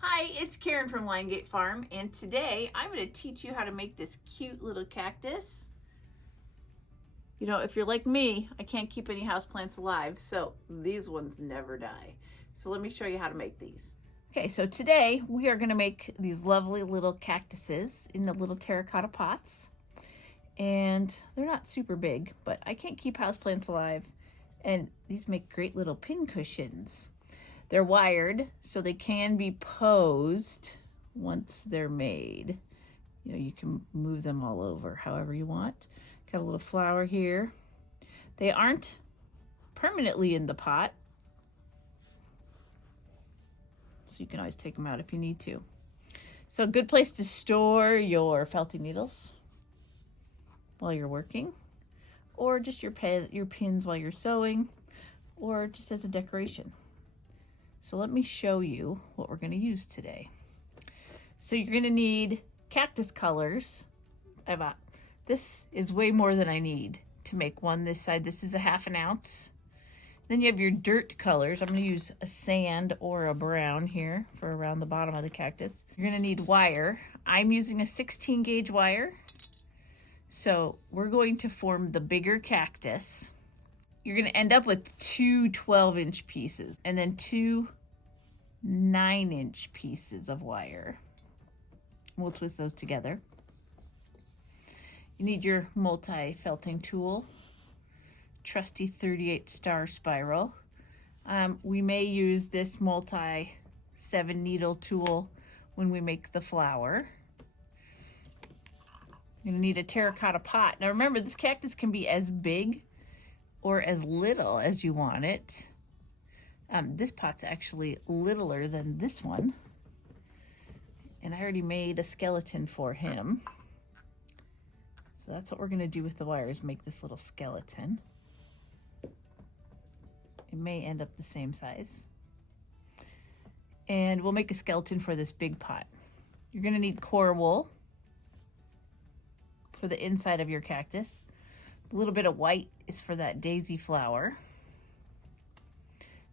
Hi, it's Karen from Liongate Farm, and today I'm going to teach you how to make this cute little cactus. You know, if you're like me, I can't keep any houseplants alive, so these ones never die. So let me show you how to make these. Okay, so today we are going to make these lovely little cactuses in the little terracotta pots. And they're not super big, but I can't keep houseplants alive, and these make great little pin cushions. They're wired, so they can be posed once they're made. You know, you can move them all over however you want. Got a little flower here. They aren't permanently in the pot, so you can always take them out if you need to. So a good place to store your felting needles while you're working, or just your pins while you're sewing, or just as a decoration. So let me show you what we're going to use today. So you're going to need cactus colors. This is way more than I need to make one this side. This is a ½ ounce. Then you have your dirt colors. I'm going to use a sand or a brown here for around the bottom of the cactus. You're going to need wire. I'm using a 16 gauge wire. So we're going to form the bigger cactus. You're going to end up with two 12-inch pieces and then two 9-inch pieces of wire. We'll twist those together. You need your multi-felting tool, trusty 38 star spiral. We may use this multi 7 needle tool when we make the flower. You're gonna need a terracotta pot. Now remember, this cactus can be as big or as little as you want it. This pot's actually littler than this one. And I already made a skeleton for him. So that's what we're gonna do with the wires, make this little skeleton. It may end up the same size. And we'll make a skeleton for this big pot. You're gonna need core wool for the inside of your cactus. A little bit of white is for that daisy flower.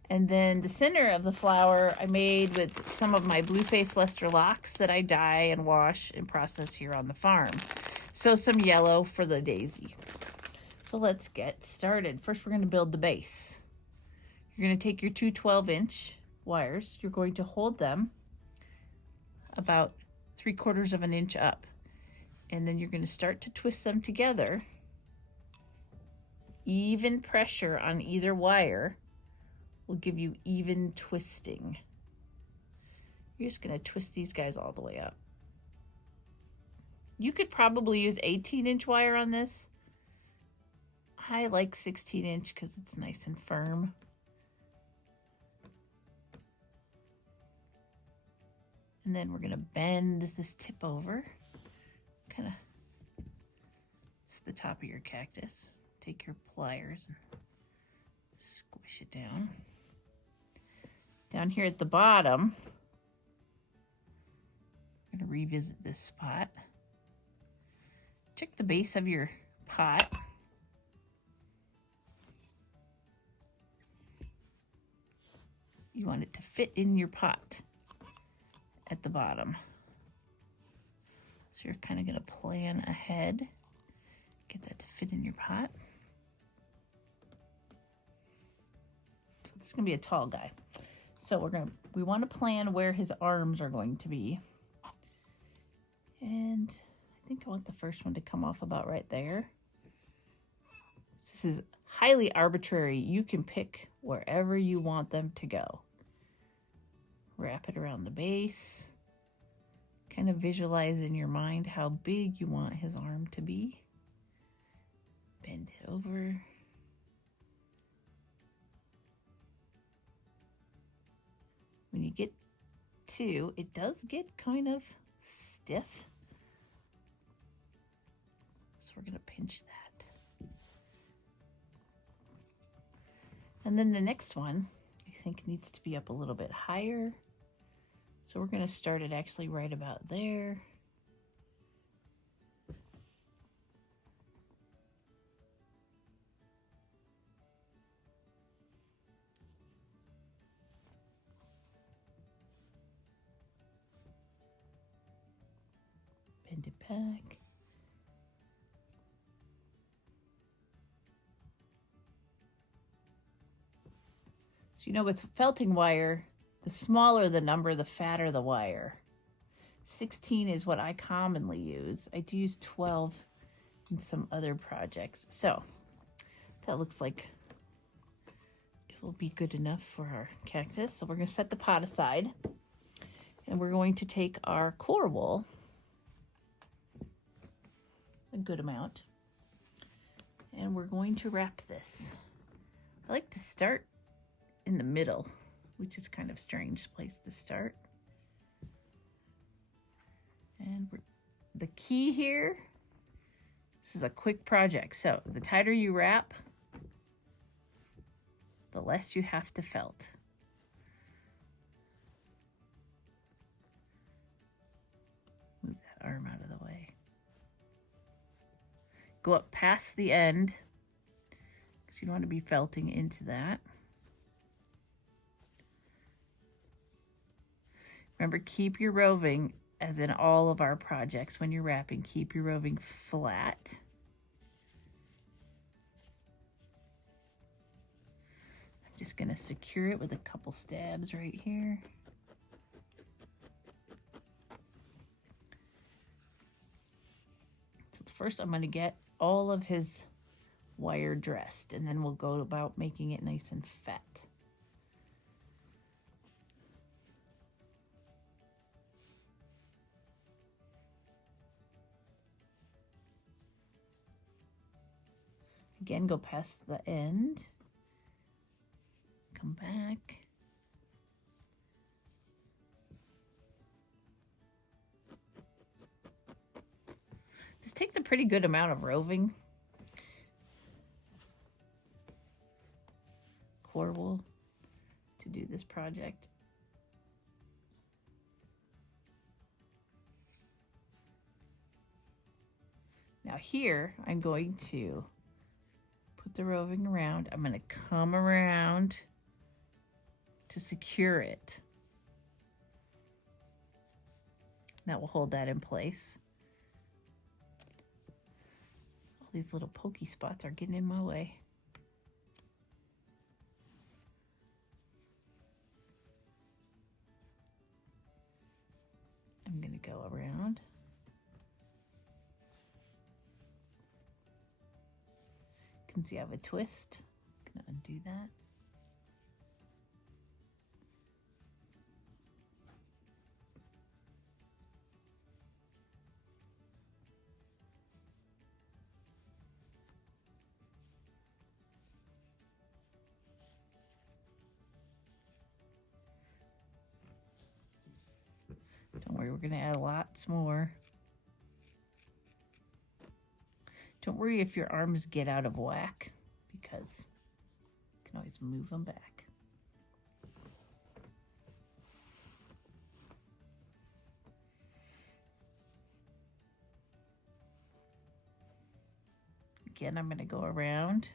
And then the center of the flower I made with some of my blue-faced Leicester locks that I dye and wash and process here on the farm. So some yellow for the daisy. So let's get started. First, we're going to build the base. You're going to take your two 12-inch wires. You're going to hold them about 3/4 of an inch up. And then you're going to start to twist them together. Even pressure on either wire will give you even twisting. You're just going to twist these guys all the way up. You could probably use 18-inch wire on this. I like 16-inch because it's nice and firm. And then we're going to bend this tip over. Kind of, it's the top of your cactus. Take your pliers and squish it down. Down here at the bottom, I'm going to revisit this spot. Check the base of your pot. You want it to fit in your pot at the bottom. So you're kind of going to plan ahead, get that to fit in your pot. So this is going to be a tall guy. So we want to plan where his arms are going to be. And I think I want the first one to come off about right there. This is highly arbitrary. You can pick wherever you want them to go. Wrap it around the base. Kind of visualize in your mind how big you want his arm to be. Bend it over. When you get to, it does get kind of stiff. So we're going to pinch that. And then the next one, I think, needs to be up a little bit higher. So we're going to start it actually right about there. bend it back. So you know, with felting wire, the smaller the number, the fatter the wire. 16 is what I commonly use. I do use 12 in some other projects. So that looks like it will be good enough for our cactus. So we're going to set the pot aside, and we're going to take our core wool, a good amount, and we're going to wrap this. I like to start in the middle, which is kind of a strange place to start. And the key here, this is a quick project, so the tighter you wrap, the less you have to felt. Move that arm out of the way. Go up past the end, because you don't want to be felting into that. Remember, keep your roving, as in all of our projects, when you're wrapping, keep your roving flat. I'm just going to secure it with a couple stabs right here. So first I'm going to get all of his wire dressed, and then we'll go about making it nice and fat. Again, go past the end, come back. This takes a pretty good amount of roving. Core wool to do this project. Now here, I'm going to put the roving around. I'm going to come around to secure it. That will hold that in place. All these little pokey spots are getting in my way. I'm going to go around. You can see I have a twist. I'm going to undo that. Don't worry, we're going to add lots more. Don't worry if your arms get out of whack, because you can always move them back. Again, I'm going to go around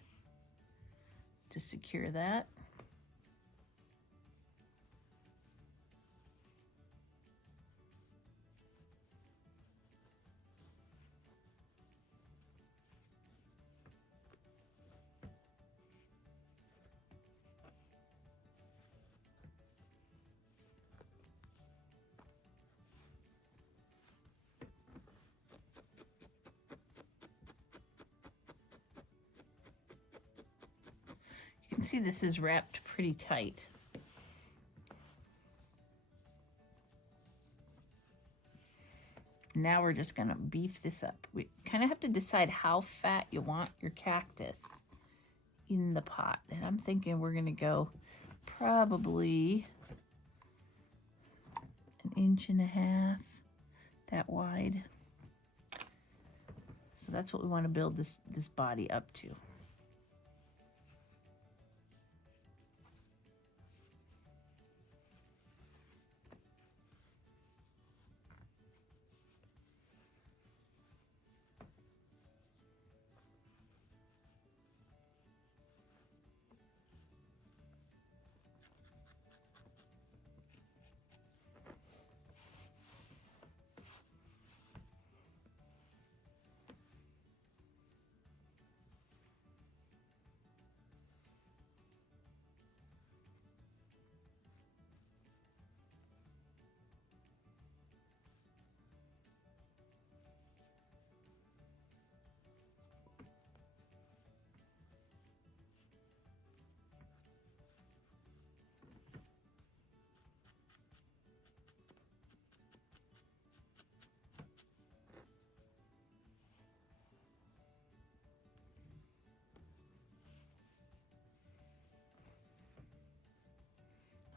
to secure that. You can see this is wrapped pretty tight. Now we're just gonna beef this up. We kind of have to decide how fat you want your cactus in the pot. And I'm thinking we're gonna go probably 1.5 inches, that wide. So that's what we want to build this body up to.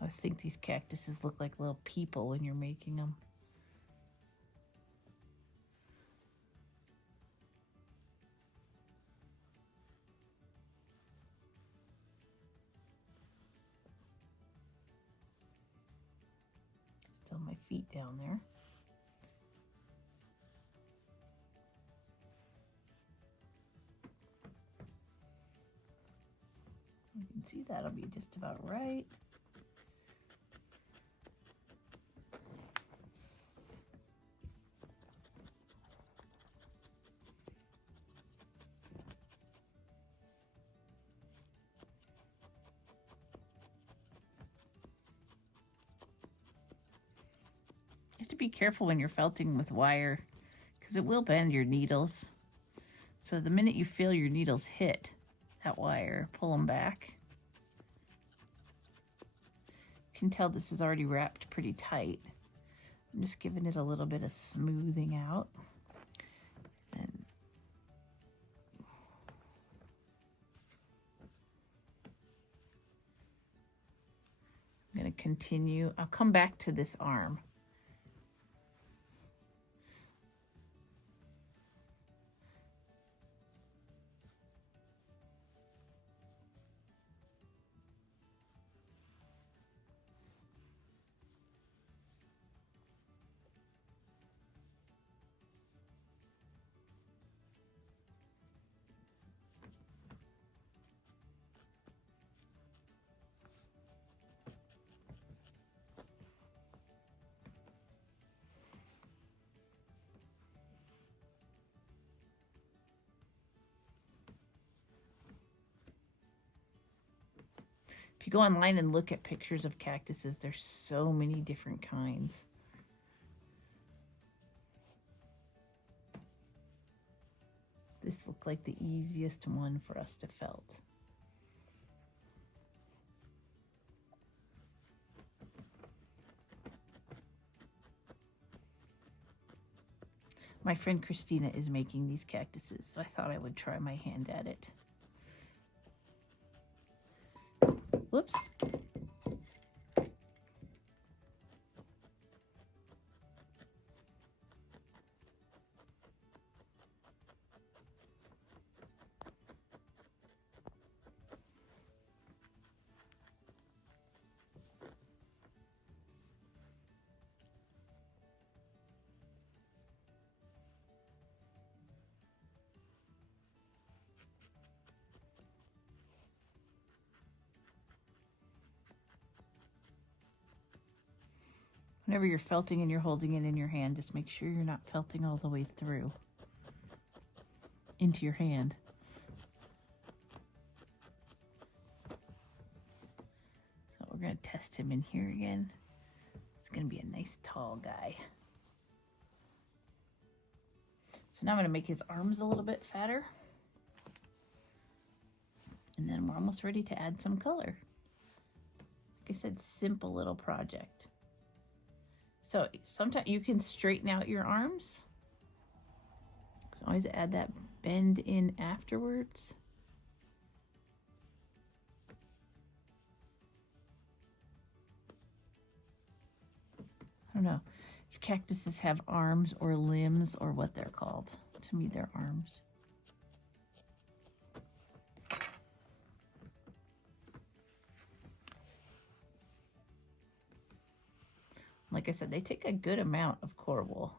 always think these cactuses look like little people when you're making them. Still my feet down there. You can see that'll be just about right. You have to be careful when you're felting with wire because it will bend your needles. So the minute you feel your needles hit that wire, pull them back. You can tell this is already wrapped pretty tight. I'm just giving it a little bit of smoothing out. And I'm going to continue. I'll come back to this arm. If you go online and look at pictures of cactuses, there's so many different kinds. This looked like the easiest one for us to felt. My friend Christina is making these cactuses, so I thought I would try my hand at it. Whoops. Whenever you're felting and you're holding it in your hand, just make sure you're not felting all the way through into your hand. So we're going to test him in here again. It's going to be a nice tall guy. So now I'm going to make his arms a little bit fatter. And then we're almost ready to add some color. Like I said, simple little project. So sometimes you can straighten out your arms. You can always add that bend in afterwards. I don't know if cactuses have arms or limbs or what they're called. To me, they're arms. Like I said, they take a good amount of core wool.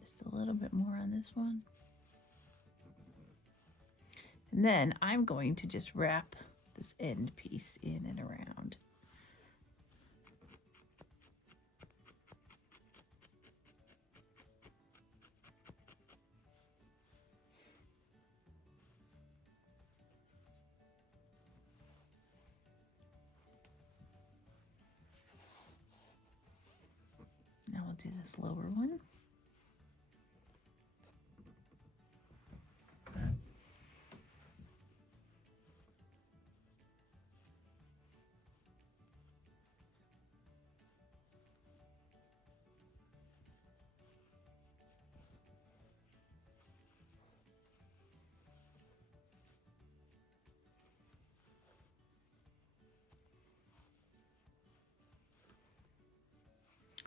Just a little bit more on this one. And then I'm going to just wrap this end piece in and around. I'll do this lower one.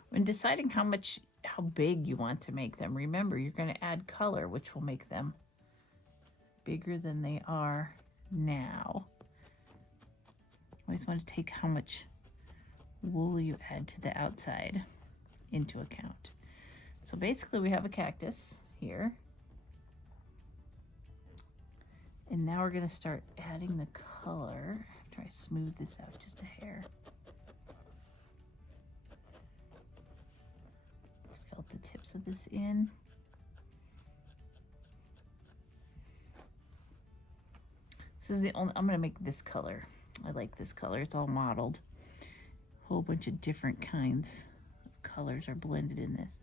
When deciding how big you want to make them, remember you're going to add color, which will make them bigger than they are now. Always want to take how much wool you add to the outside into account. So basically we have a cactus here. And now we're going to start adding the color after I smooth this out just a hair. Felt the tips of this in. This is the only, I'm going to make this color. I like this color. It's all mottled. A whole bunch of different kinds of colors are blended in this.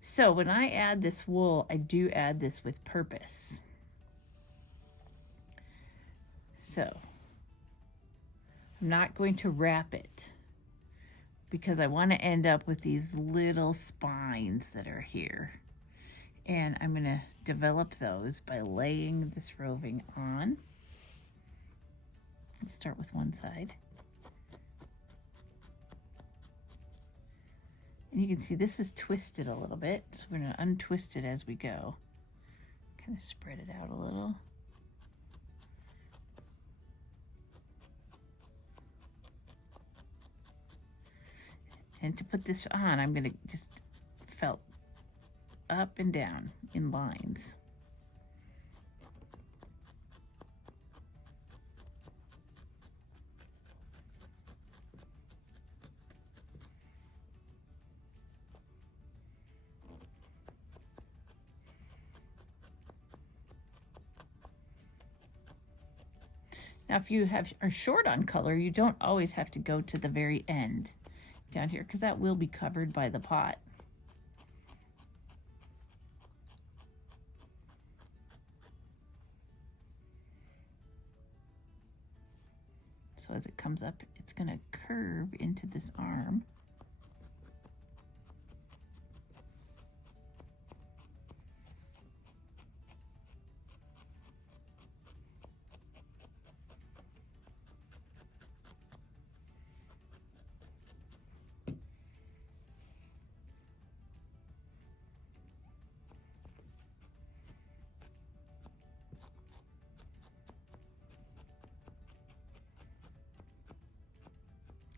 So when I add this wool, I do add this with purpose. So I'm not going to wrap it, because I want to end up with these little spines that are here. And I'm going to develop those by laying this roving on. Let's start with one side. And you can see this is twisted a little bit, so we're going to untwist it as we go. Kind of spread it out a little. And to put this on, I'm going to just felt up and down in lines. Now, if you are short on color, you don't always have to go to the very end down here, because that will be covered by the pot. So as it comes up, it's going to curve into this arm.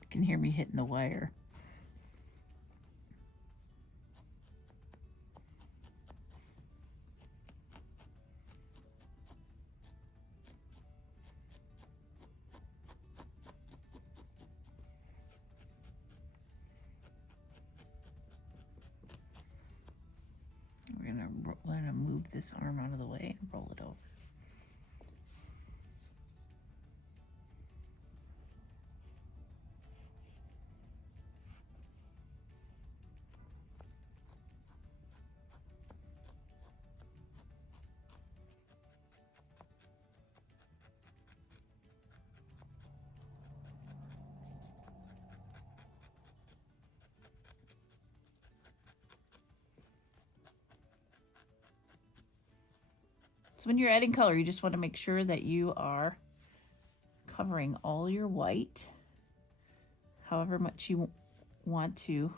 You can hear me hitting the wire. We're gonna move this arm out of the way and roll it over. So when you're adding color, you just want to make sure that you are covering all your white, however much you want to.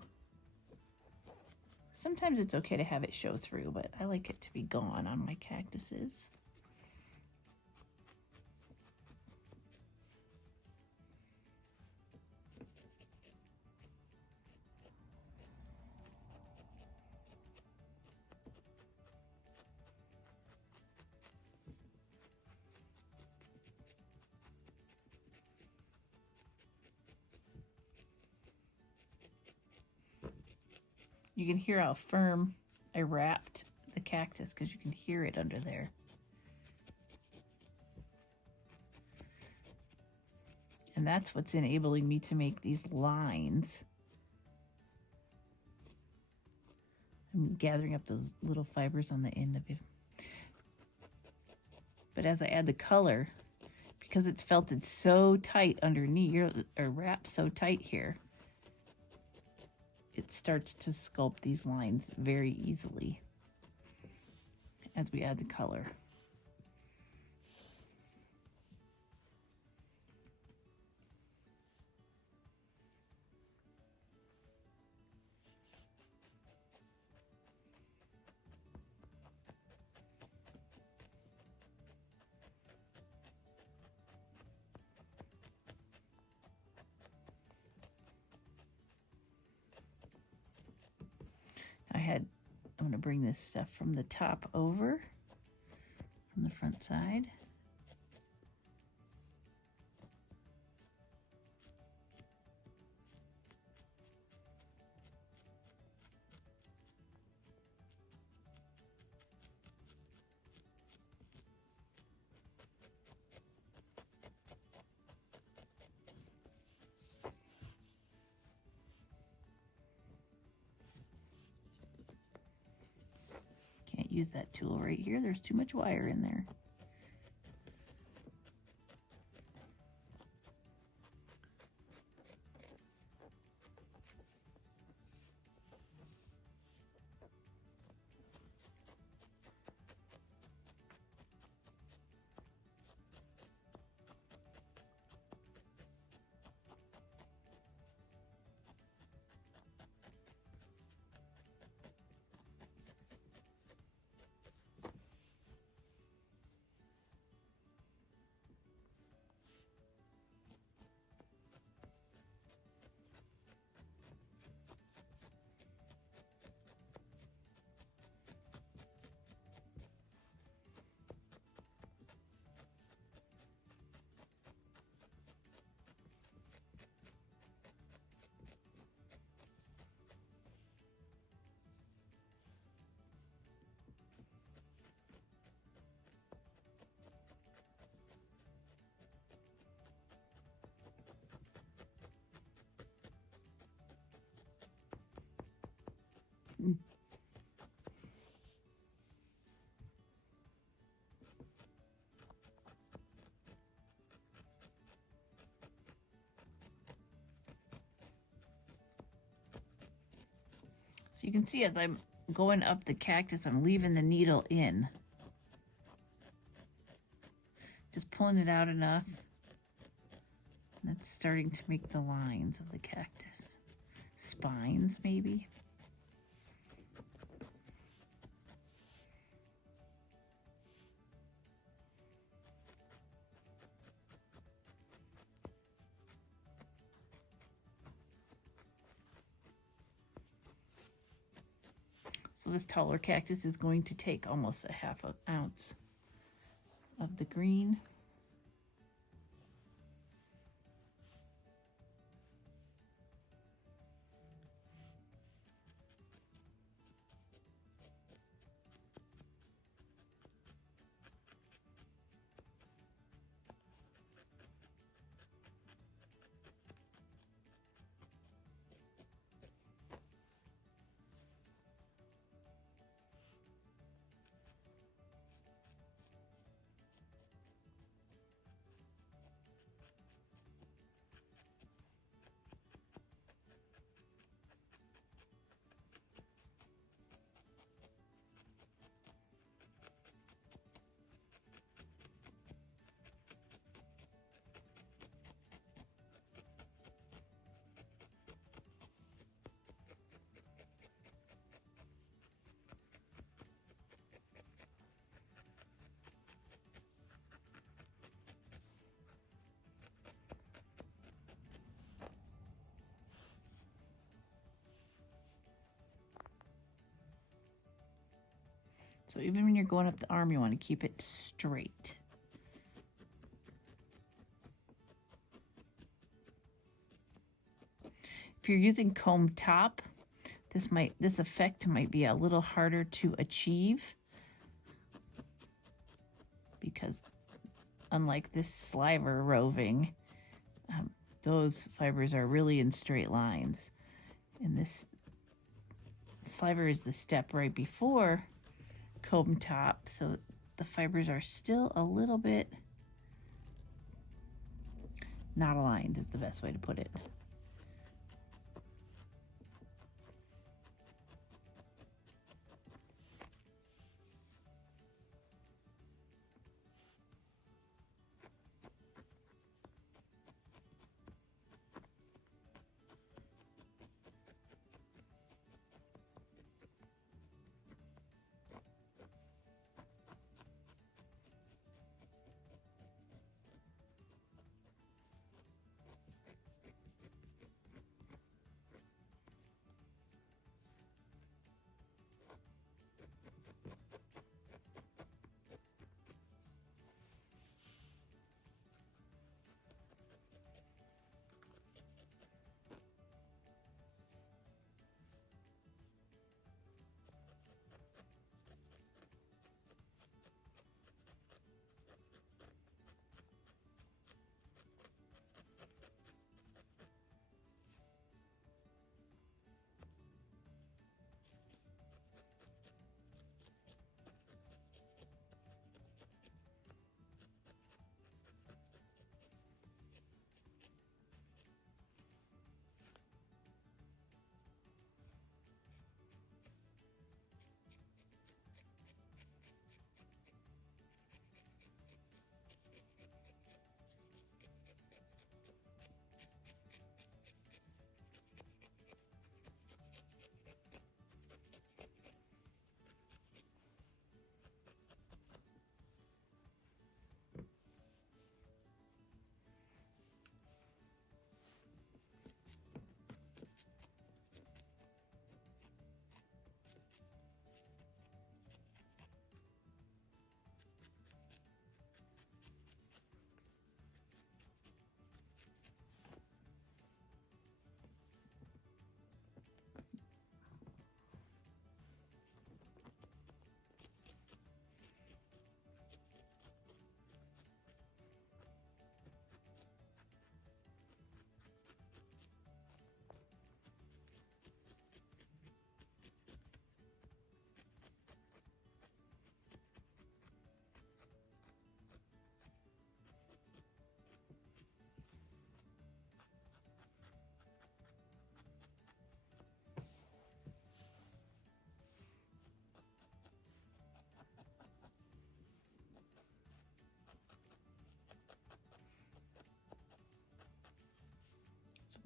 Sometimes it's okay to have it show through, but I like it to be gone on my cactuses. You can hear how firm I wrapped the cactus because you can hear it under there. And that's what's enabling me to make these lines I'm gathering up those little fibers on the end of it. But as I add the color, because it's felted so tight underneath, or wrapped so tight here, it starts to sculpt these lines very easily as we add the color. I'm going to bring this stuff from the top over, from the front side. Can't use that tool right here. There's too much wire in there. So you can see as I'm going up the cactus, I'm leaving the needle in. Just pulling it out enough. That's starting to make the lines of the cactus. Spines, maybe. So this taller cactus is going to take almost a half an ounce of the green. So even when you're going up the arm, you want to keep it straight. If you're using comb top, this effect might be a little harder to achieve, because unlike this sliver roving, those fibers are really in straight lines, and this Sliver is the step right before comb top, so the fibers are still a little bit not aligned is the best way to put it.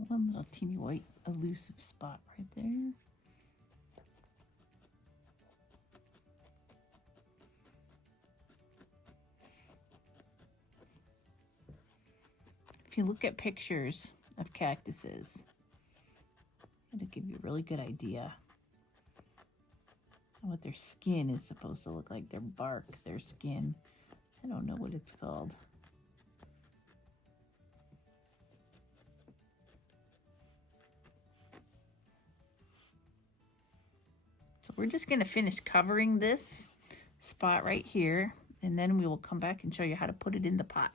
One little teeny white elusive spot right there. If you look at pictures of cactuses, it'll give you a really good idea of what their skin is supposed to look like, their bark, their skin. I don't know what it's called. So we're just going to finish covering this spot right here, and then we will come back and show you how to put it in the pot.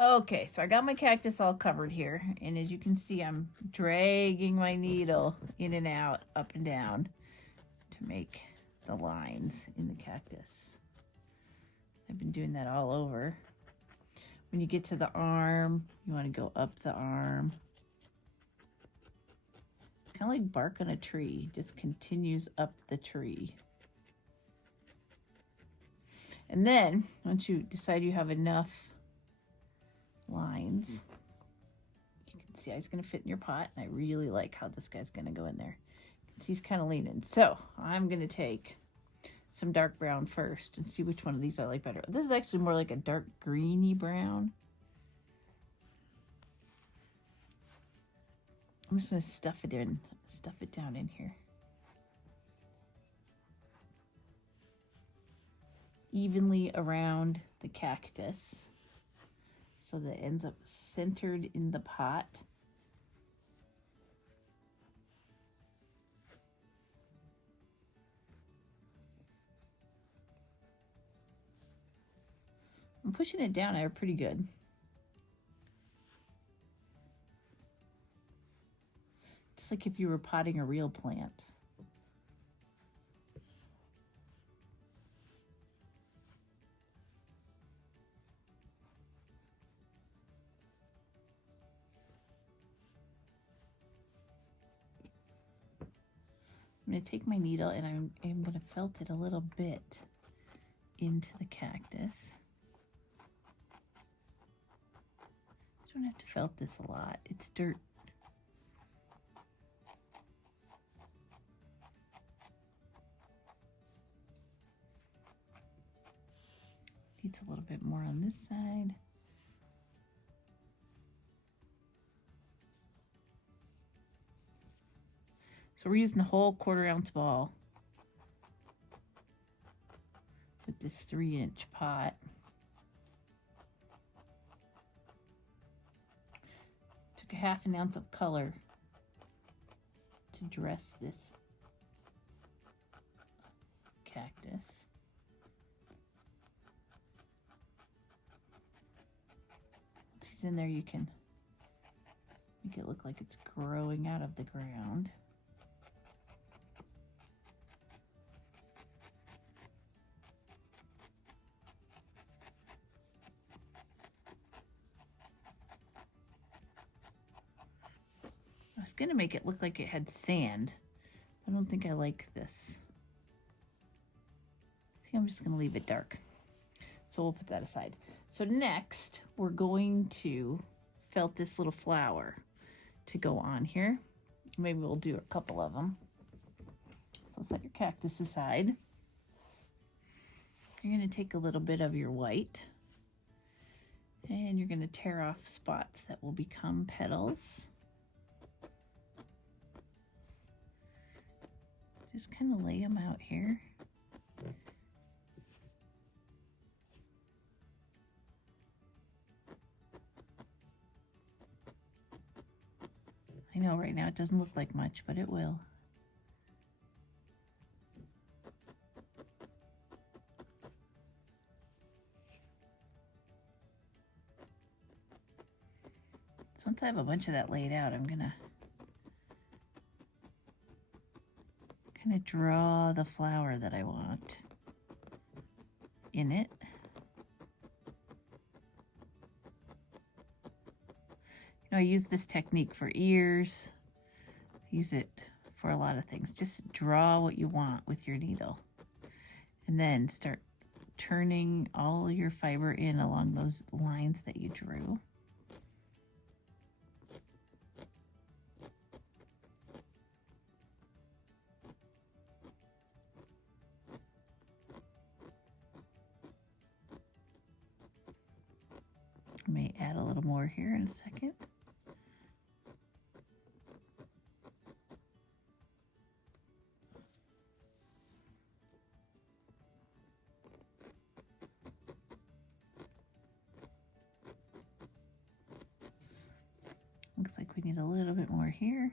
Okay, so I got my cactus all covered here, and as you can see, I'm dragging my needle in and out, up and down, to make the lines in the cactus. I've been doing that all over. When you get to the arm, you want to go up the arm. Kind of like bark on a tree, just continues up the tree. And then, once you decide you have enough lines, you can see how he's going to fit in your pot, and I really like how this guy's going to go in there. You can see he's kind of leaning. So I'm going to take some dark brown first and see which one of these I like better. This is actually more like a dark greeny brown. I'm just going to stuff it down in here. Evenly around the cactus, so that it ends up centered in the pot. I'm pushing it down there pretty good. just like if you were potting a real plant. I'm going to take my needle and I'm going to felt it a little bit into the cactus. You don't have to felt this a lot. It's dirt. Needs a little bit more on this side. So we're using the whole 1/4 ounce ball with this 3-inch pot. Took a 1/2 ounce of color to dress this cactus. Once he's in there, you can make it look like it's growing out of the ground. I was going to make it look like it had sand. I don't think I like this. I think I'm just going to leave it dark. So we'll put that aside. So next, we're going to felt this little flower to go on here. Maybe we'll do a couple of them. So set your cactus aside. You're going to take a little bit of your white and you're going to tear off spots that will become petals. Just kind of lay them out here. I know right now it doesn't look like much, but it will. So once I have a bunch of that laid out, I'm gonna kind of draw the flower that I want in it. I use this technique for ears. I use it for a lot of things. Just draw what you want with your needle and then start turning all your fiber in along those lines that you drew. I may add a little more here in a second. Looks like we need a little bit more here.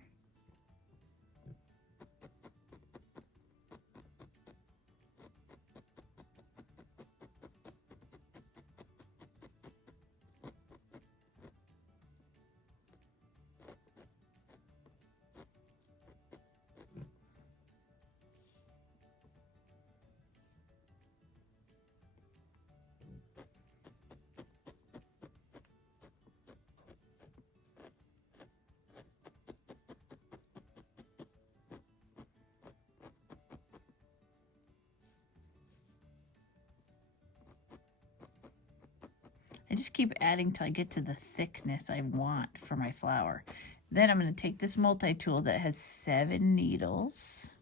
I just keep adding till I get to the thickness I want for my flower. Then I'm going to take this multi-tool that has 7 needles.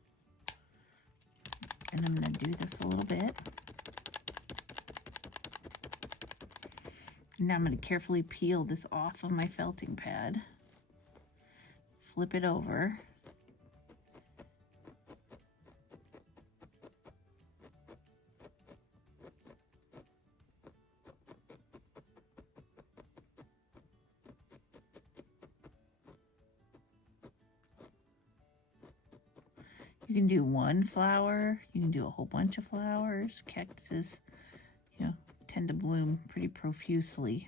And I'm going to do this a little bit. Now I'm going to carefully peel this off of my felting pad. Flip it over. You can do one flower, you can do a whole bunch of flowers. Cactuses, you know, tend to bloom pretty profusely.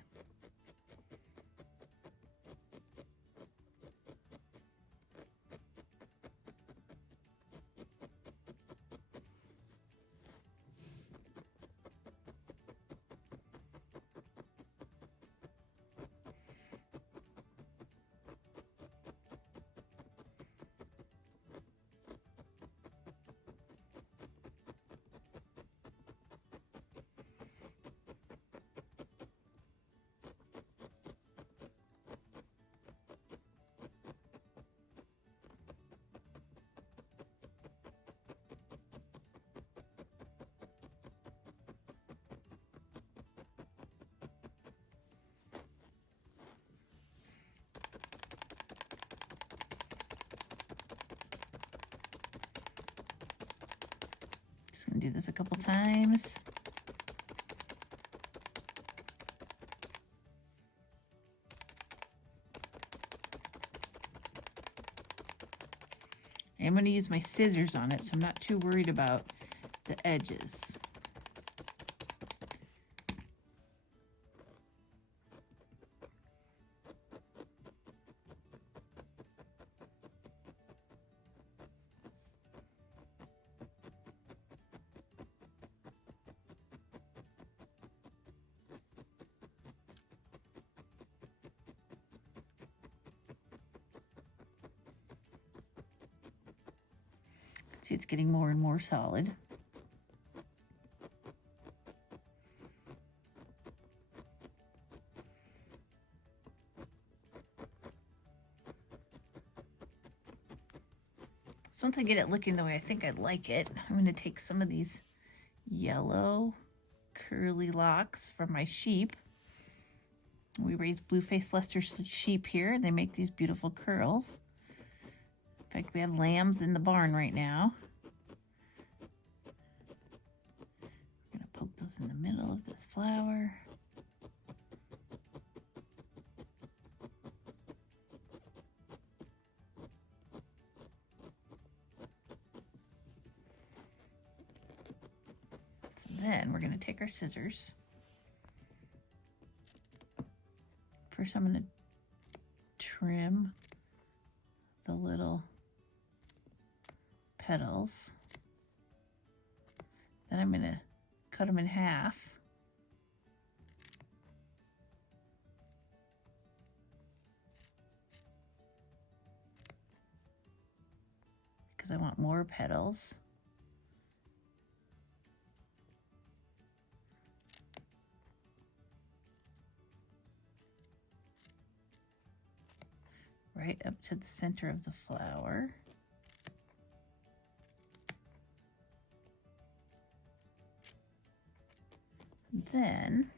Just gonna do this a couple times. I'm going to use my scissors on it, so I'm not too worried about the edges. See, it's getting more and more solid. So once I get it looking the way I think I'd like it, I'm going to take some of these yellow curly locks from my sheep. We raise blue-faced Leicester sheep here, and they make these beautiful curls. In fact, we have lambs in the barn right now. I'm going to poke those in the middle of this flower. So then we're going to take our scissors. First I'm going to trim the little petals. Then I'm going to cut them in half. Because I want more petals. Right up to the center of the flower. Then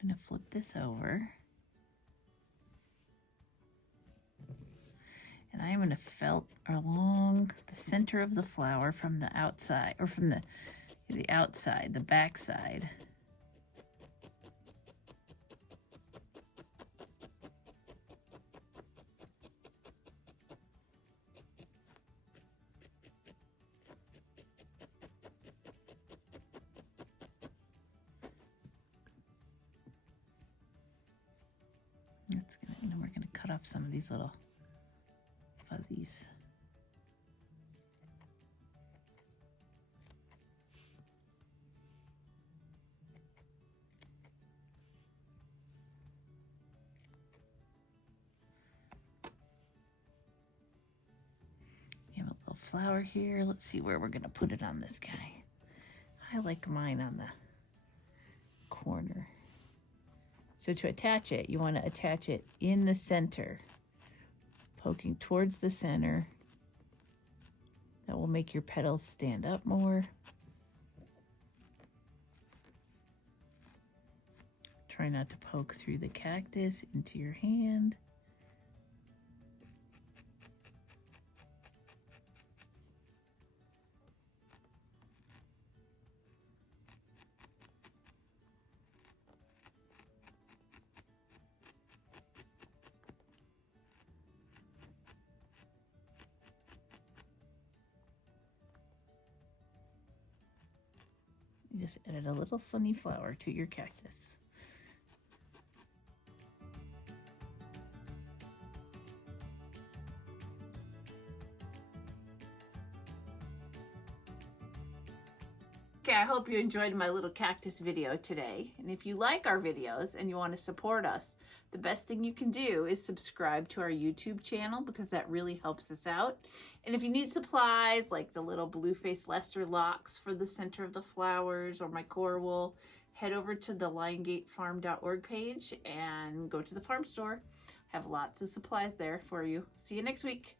I'm going to flip this over. And I am going to felt along the center of the flower from the outside, or from the outside, the back side. And then we're going to cut off some of these little fuzzies. You have a little flower here. Let's see where we're going to put it on this guy. I like mine on the corner. So to attach it, you want to attach it in the center, poking towards the center. That will make your petals stand up more. Try not to poke through the cactus into your hand. You just added a little sunny flower to your cactus. Okay, I hope you enjoyed my little cactus video today. And if you like our videos and you want to support us, the best thing you can do is subscribe to our YouTube channel, because that really helps us out. And if you need supplies like the little blue-faced Leicester locks for the center of the flowers, or my core wool, head over to the LiongateFarm.org page and go to the farm store. I have lots of supplies there for you. See you next week.